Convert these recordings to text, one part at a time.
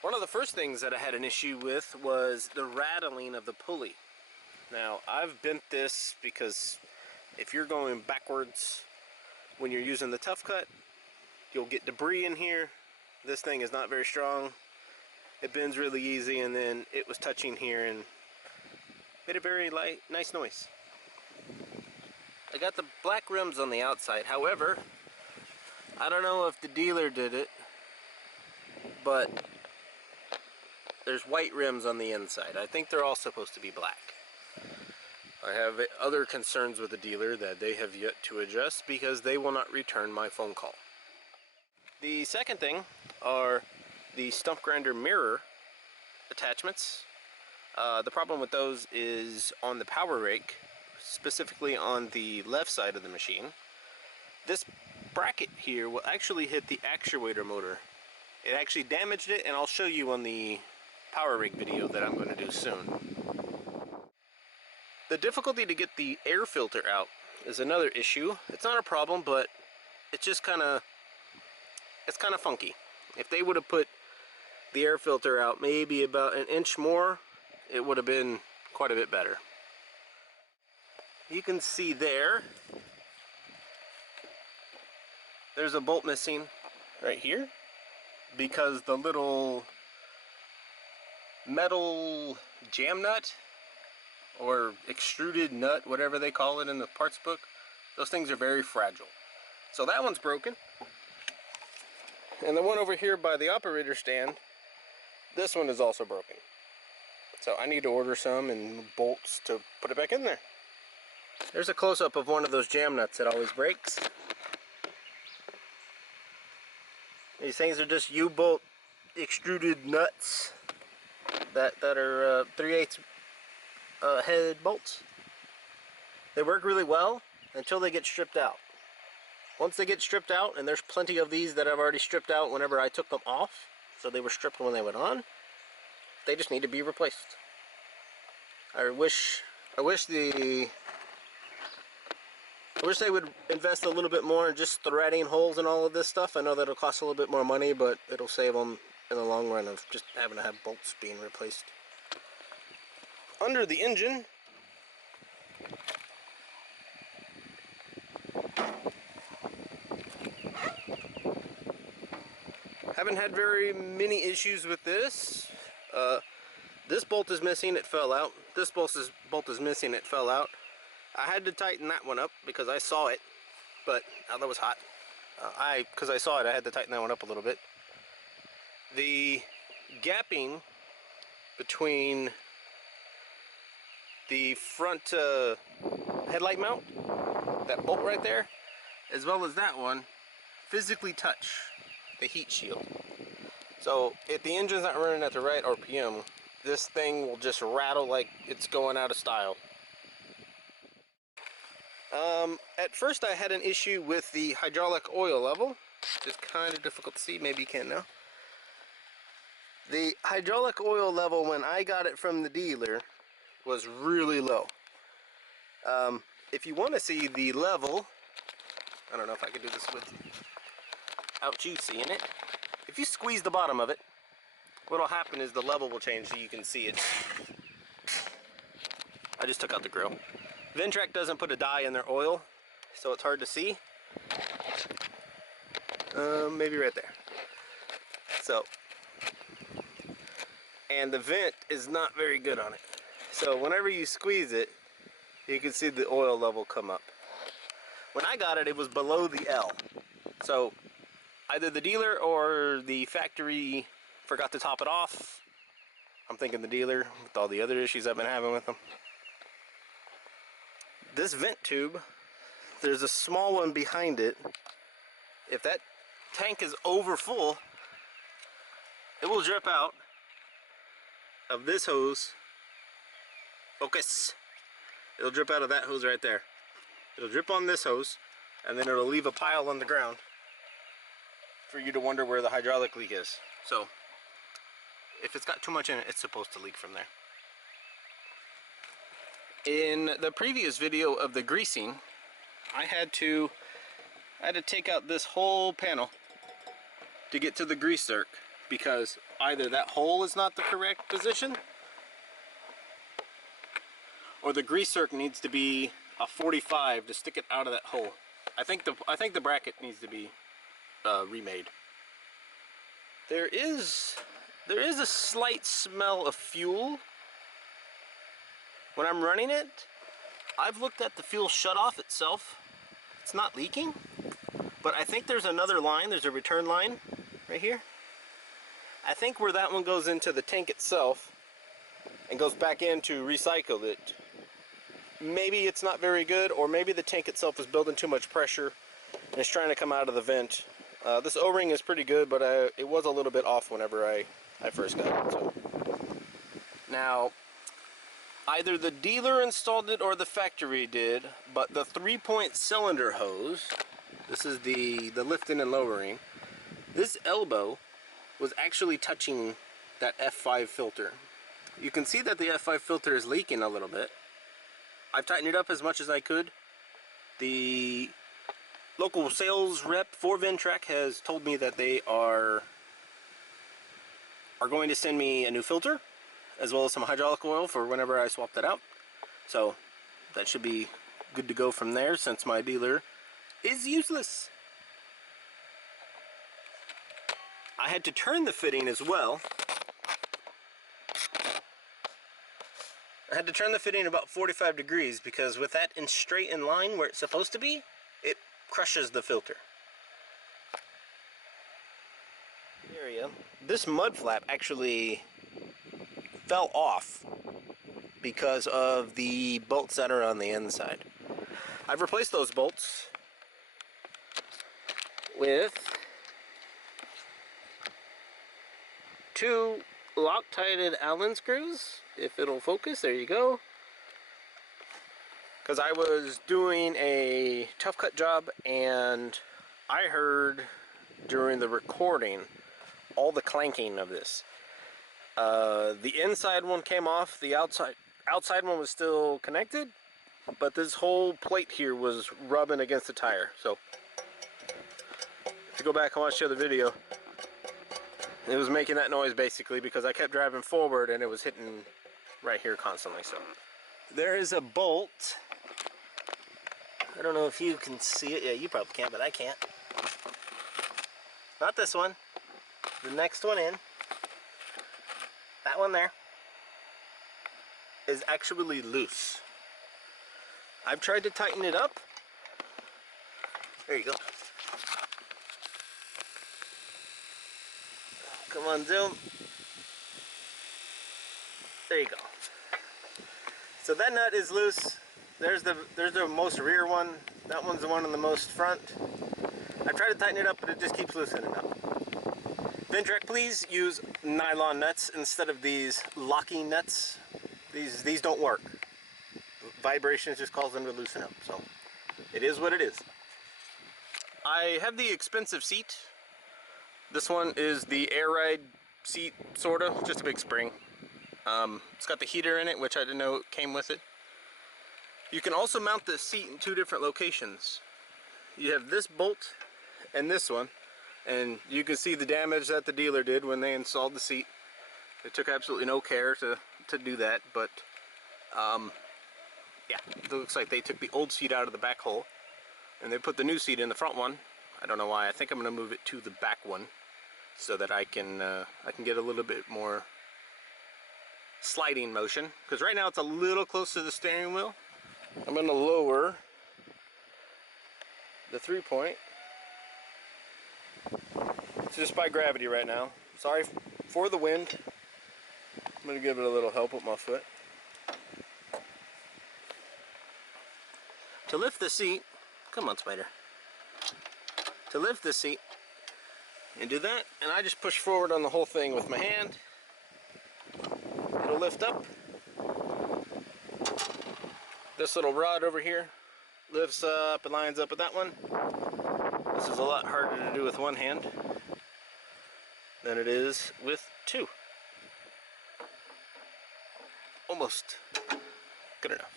One of the first things that I had an issue with was the rattling of the pulley. Now, I've bent this because if you're going backwards when you're using the tough cut, you'll get debris in here. This thing is not very strong. It bends really easy, and then it was touching here and made a very nice noise. I got the black rims on the outside. However, I don't know if the dealer did it, but there's white rims on the inside. I think they're all supposed to be black. I have other concerns with the dealer that they have yet to address because they will not return my phone call. The second thing are the stump grinder mirror attachments. The problem with those is on the power rake, specifically on the left side of the machine. This bracket here will actually hit the actuator motor. It actually damaged it, and I'll show you on the power rake video that I'm going to do soon. The difficulty to get the air filter out is another issue. It's not a problem, but it's just kind of funky. If they would have put the air filter out maybe about an inch more, it would have been quite a bit better. You can see there's a bolt missing right here because the little metal jam nut or extruded nut, whatever they call it in the parts book, those things are very fragile. So that one's broken. And the one over here by the operator stand, this one is also broken. So I need to order some and bolts to put it back in there. There's a close-up of one of those jam nuts that always breaks. These things are just U-bolt extruded nuts that are 3/8 head bolts. They work really well until they get stripped out. Once they get stripped out, and there's plenty of these that I've already stripped out whenever I took them off, so they were stripped when they went on, they just need to be replaced. I wish they would invest a little bit more in just threading holes in all of this stuff. I know that'll cost a little bit more money, but it'll save them in the long run of just having to have bolts being replaced. Under the engine, haven't had very many issues with this. This bolt is missing, it fell out. This bolt is missing, it fell out. I had to tighten that one up because I saw it, but that was hot. Because I saw it, I had to tighten that one up a little bit. The gapping between the front headlight mount, that bolt right there, as well as that one, physically touch the heat shield. So if the engine's not running at the right RPM, this thing will just rattle like it's going out of style. At first I had an issue with the hydraulic oil level. It's kind of difficult to see, maybe you can now. The hydraulic oil level when I got it from the dealer was really low. If you want to see the level, I don't know if I can do this without you seeing it. If you squeeze the bottom of it, what'll happen is the level will change so you can see it. I just took out the grill. Ventrac doesn't put a dye in their oil, so it's hard to see. Maybe right there. So, and the vent is not very good on it. So whenever you squeeze it, you can see the oil level come up. When I got it, it was below the L. So either the dealer or the factory forgot to top it off. I'm thinking the dealer with all the other issues I've been having with them. This vent tube, there's a small one behind it. If that tank is over full, it will drip out of this hose. Focus. It'll drip out of that hose right there. It'll drip on this hose, and then it'll leave a pile on the ground for you to wonder where the hydraulic leak is. So, if it's got too much in it, it's supposed to leak from there. In the previous video of the greasing, I had to take out this whole panel to get to the grease zerk. because either that hole is not the correct position, or the grease zerk needs to be a 45 to stick it out of that hole. I think the bracket needs to be remade. There is a slight smell of fuel when I'm running it. I've looked at the fuel shutoff itself. It's not leaking, but I think there's another line. There's a return line right here. I think where that one goes into the tank itself and goes back in to recycle it, maybe it's not very good, or maybe the tank itself is building too much pressure and it's trying to come out of the vent. This O-ring is pretty good, but it was a little bit off whenever I first got it. So. Now, either the dealer installed it or the factory did, but the 3-point cylinder hose, this is the lifting and lowering, this elbow was actually touching that F5 filter. You can see that the F5 filter is leaking a little bit. I've tightened it up as much as I could. The local sales rep for Ventrac has told me that they are going to send me a new filter, as well as some hydraulic oil for whenever I swap that out. So that should be good to go from there, since my dealer is useless. I had to turn the fitting as well. I had to turn the fitting about 45 degrees because with that straight in line where it's supposed to be, it crushes the filter. Area. This mud flap actually fell off because of the bolts that are on the inside. I've replaced those bolts with 2 Loctited Allen screws. If it'll focus, there you go. Because I was doing a tough cut job and I heard during the recording all the clanking of this. The inside one came off, the outside one was still connected, but this whole plate here was rubbing against the tire. So if you go back and watch the other video, it was making that noise basically because I kept driving forward and it was hitting right here constantly. So there is a bolt. I don't know if you can see it. Yeah, you probably can, but I can't. Not this one. The next one in. That one there is actually loose. I've tried to tighten it up. There you go. Come on, zoom. There you go. So that nut is loose. There's the most rear one. That one's the one in the most front. I tried to tighten it up, but it just keeps loosening up. Ventrac, please use nylon nuts instead of these locking nuts. These don't work. Vibrations just cause them to loosen up. So it is what it is. I have the expensive seat. This one is the air ride seat, sorta, just a big spring. It's got the heater in it, which I didn't know came with it. You can also mount the seat in 2 different locations. You have this bolt and this one, and you can see the damage that the dealer did when they installed the seat. They took absolutely no care to do that, but yeah, it looks like they took the old seat out of the back hole and they put the new seat in the front one. I don't know why. I think I'm going to move it to the back one so that I can get a little bit more sliding motion, because right now it's a little close to the steering wheel. I'm going to lower the 3-point. It's just by gravity right now. Sorry for the wind. I'm going to give it a little help with my foot. To lift the seat, come on, Spider. To lift the seat, and do that, and I just push forward on the whole thing with my hand. It'll lift up. This little rod over here lifts up and lines up with that one. This is a lot harder to do with one hand than it is with 2. Almost good enough.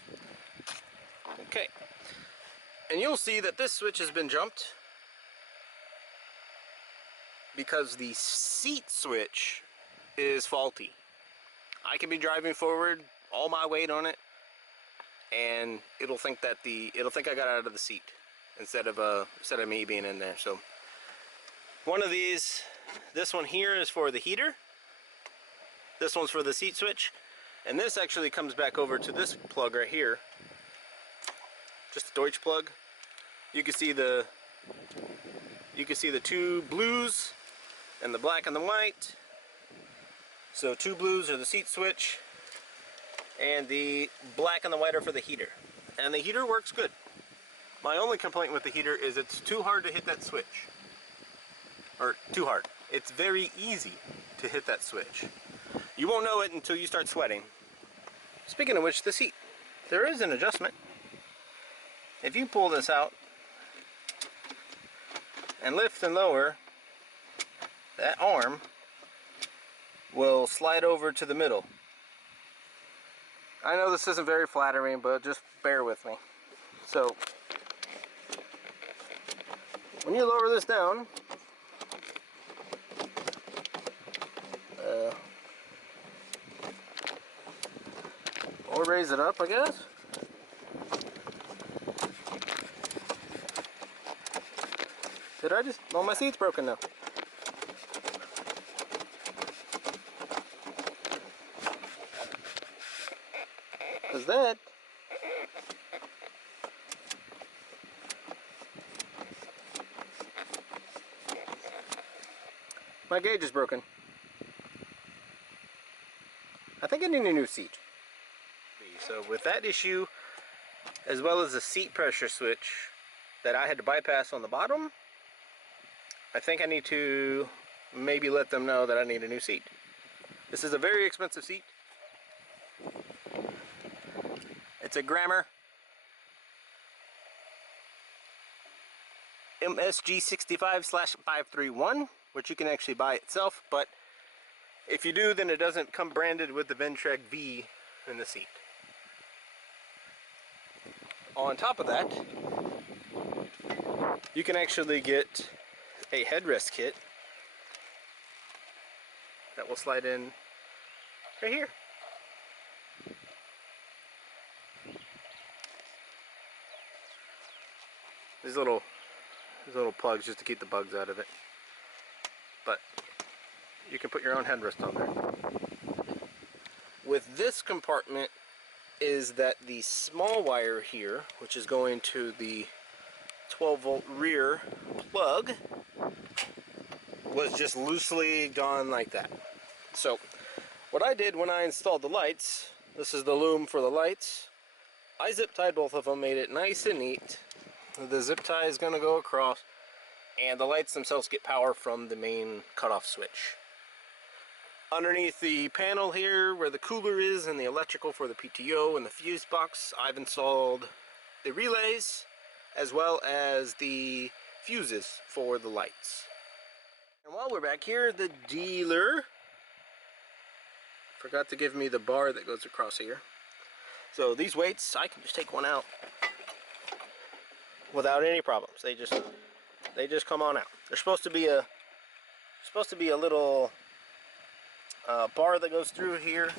Okay. And you'll see that this switch has been jumped. because the seat switch is faulty. I can be driving forward, all my weight on it, and it'll think that it'll think I got out of the seat instead of me being in there. So one of these, this one here is for the heater. This one's for the seat switch, and this actually comes back over to this plug right here. Just a Deutsch plug. You can see the two blues and the black and the white. So two blues are the seat switch, and the black and the white are for the heater. And the heater works good. My only complaint with the heater is it's too hard to hit that switch. Or too hard. It's very easy to hit that switch. You won't know it until you start sweating. Speaking of which, the seat, there is an adjustment. If you pull this out and lift and lower, that arm will slide over to the middle. I know this isn't very flattering, but just bear with me. So, when you lower this down, or raise it up, I guess. Did I just... well, my seat's broken now. Because that... my gauge is broken. I think I need a new seat. So with that issue, as well as the seat pressure switch that I had to bypass on the bottom, I think I need to maybe let them know that I need a new seat. This is a very expensive seat. It's a Grammer MSG65/531, which you can actually buy itself, but if you do, then it doesn't come branded with the Ventrac V in the seat. On top of that, you can actually get a headrest kit that will slide in right here. These little plugs just to keep the bugs out of it. But you can put your own headrest on there. With this compartment is that the small wire here, which is going to the 12-volt rear plug, was just loosely done like that. So what I did when I installed the lights, this is the loom for the lights, I zip tied both of them, made it nice and neat. The zip tie is going to go across, and the lights themselves get power from the main cutoff switch. Underneath the panel here, where the cooler is and the electrical for the PTO and the fuse box, I've installed the relays as well as the fuses for the lights. And while we're back here, the dealer forgot to give me the bar that goes across here. So these weights, I can just take one out without any problems. They just come on out. There's supposed to be a little bar that goes through here,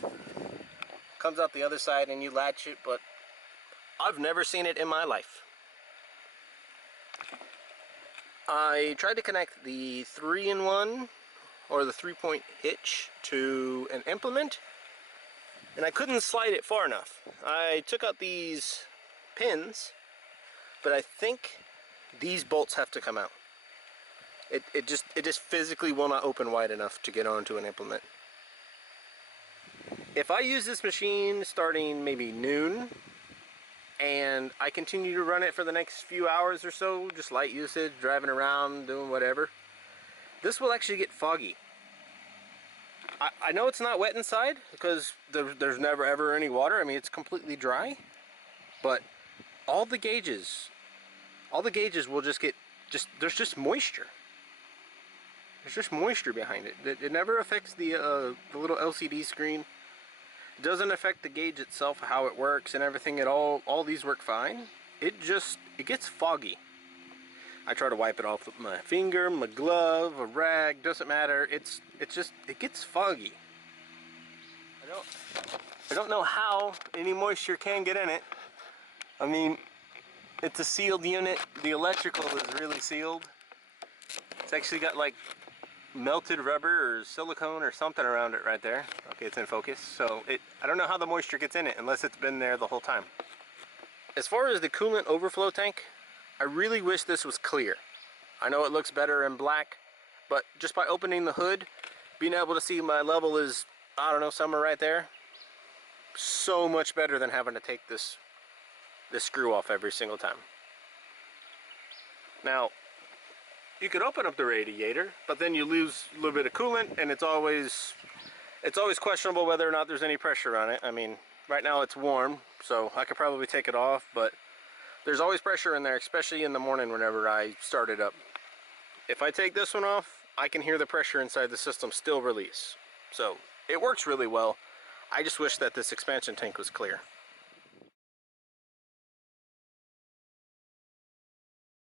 comes out the other side, and you latch it, but I've never seen it in my life. I tried to connect the 3-in-1 or the 3-point hitch to an implement, and I couldn't slide it far enough. I took out these pins, but I think these bolts have to come out. It just physically will not open wide enough to get onto an implement. If I use this machine starting maybe noon, and I continue to run it for the next few hours or so, just light usage, driving around, doing whatever, this will actually get foggy. I know it's not wet inside because there's never ever any water. I mean, it's completely dry, but all the gauges will just get, there's just moisture. There's just moisture behind it. It never affects the little LCD screen. It doesn't affect the gauge itself, how it works and everything at all. All these work fine. It gets foggy. I try to wipe it off with my finger, my glove, a rag, doesn't matter. It gets foggy. I don't know how any moisture can get in it. I mean, it's a sealed unit. The electrical is really sealed. It's actually got like melted rubber or silicone or something around it right there. Okay, it's in focus. So I don't know how the moisture gets in it unless it's been there the whole time. As far as the coolant overflow tank, I really wish this was clear. I know it looks better in black, but just by opening the hood, being able to see my level is, I don't know, somewhere right there. So much better than having to take this screw off every single time. Now, you could open up the radiator, but then you lose a little bit of coolant, and it's always questionable whether or not there's any pressure on it. I mean, right now it's warm, so I could probably take it off, but there's always pressure in there, especially in the morning whenever I start it up. If I take this one off, I can hear the pressure inside the system still release. So it works really well. I just wish that this expansion tank was clear.